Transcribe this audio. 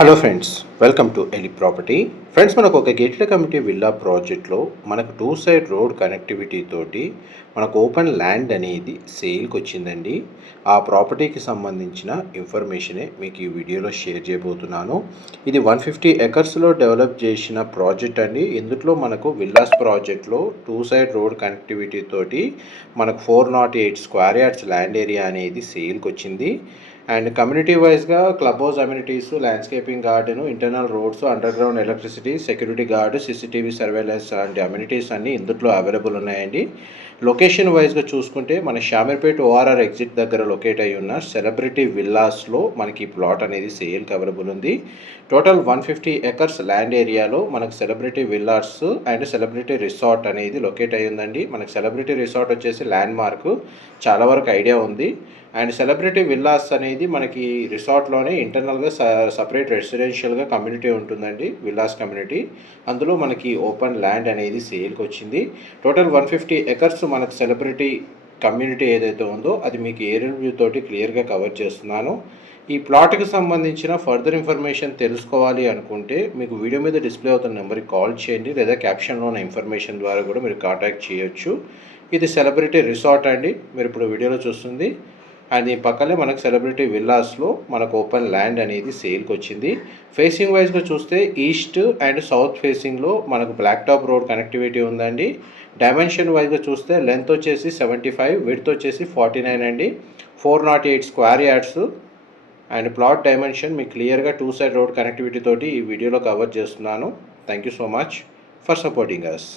Hello friends, welcome to ఎలి property. Friends, మనకు ఒక గేటెడ్ కమ్యూనిటీ విల్లా ప్రాజెక్ట్లో మనకు టూ సైడ్ రోడ్ కనెక్టివిటీ తోటి మనకు ఓపెన్ ల్యాండ్ అనేది సేల్కి వచ్చిందండి. ఆ ప్రాపర్టీకి సంబంధించిన ఇన్ఫర్మేషనే మీకు ఈ వీడియోలో షేర్ చేయబోతున్నాను. ఇది 150 ఎకర్స్లో డెవలప్ చేసిన ప్రాజెక్ట్ అండి. ఇందులో మనకు విల్లాస్ ప్రాజెక్ట్లో టూ సైడ్ రోడ్ కనెక్టివిటీ తోటి మనకు 408 స్క్వేర్ యార్డ్స్ ల్యాండ్ ఏరియా అనేది సేల్కి వచ్చింది. అండ్ కమ్యూనిటీ వైజ్గా club house amenities, landscaping garden, internal roads, under ground electricity, security guard, CCTV surveillance లాంటి అమ్యూనిటీస్ అన్నీ ఇందులో అవైలబుల్ ఉన్నాయండి. లొకేషన్ వైజ్గా చూసుకుంటే మన షామీర్పేట్ ఓఆర్ఆర్ ఎగ్జిట్ దగ్గర లొకేట్ అయి ఉన్న సెలబ్రిటీ విల్లాస్లో మనకి ప్లాట్ అనేది సేల్కి అవైలబుల్ ఉంది. టోటల్ 150 ఎకర్స్ ల్యాండ్ ఏరియాలో మనకు celebrity villas and celebrity resort అనేది లొకేట్ అయి ఉందండి. మనకు సెలబ్రిటీ రిసార్ట్ వచ్చేసి ల్యాండ్ మార్క్ చాలా వరకు ఐడియా ఉంది. అండ్ సెలబ్రిటీ విల్లాస్ అనేది మనకి రిసార్ట్లోనే ఇంటర్నల్గా సపరేట్ రెసిడెన్షియల్గా కమ్యూనిటీ ఉంటుందండి, విల్లాస్ కమ్యూనిటీ. అందులో మనకి ఓపెన్ ల్యాండ్ అనేది సేల్కి వచ్చింది. టోటల్ 150 ఎకర్స్ మనకు సెలబ్రిటీ కమ్యూనిటీ ఏదైతే ఉందో అది మీకు ఏరియల్ వ్యూ తోటి క్లియర్గా కవర్ చేస్తున్నాను. ఈ ప్లాట్కి సంబంధించిన ఫర్దర్ ఇన్ఫర్మేషన్ తెలుసుకోవాలి అనుకుంటే మీకు వీడియో మీద డిస్ప్లే అవుతున్న నెంబర్కి కాల్ చేయండి, లేదా క్యాప్షన్లో ఉన్న ఇన్ఫర్మేషన్ ద్వారా కూడా మీరు కాంటాక్ట్ చేయొచ్చు. ఇది సెలబ్రిటీ రిసార్ట్ అండి, మీరు ఇప్పుడు వీడియోలో చూస్తుంది. అండ్ దీని పక్కనే మనకు సెలబ్రిటీ విల్లాస్లో మనకు ఓపెన్ ల్యాండ్ అనేది సేల్కి వచ్చింది. ఫేసింగ్ వైజ్గా చూస్తే ఈస్ట్ అండ్ సౌత్ ఫేసింగ్లో మనకు బ్లాక్ టాప్ రోడ్ కనెక్టివిటీ ఉందండి. డైమెన్షన్ వైజ్గా చూస్తే లెంత్ వచ్చేసి 75, విడ్త్ వచ్చేసి 49 అండి. 408 square yards. And plot dimension మీకు క్లియర్గా టూ సైడ్ రోడ్ కనెక్టివిటీ తోటి ఈ వీడియోలో కవర్ చేస్తున్నాను. Thank you so much for supporting us.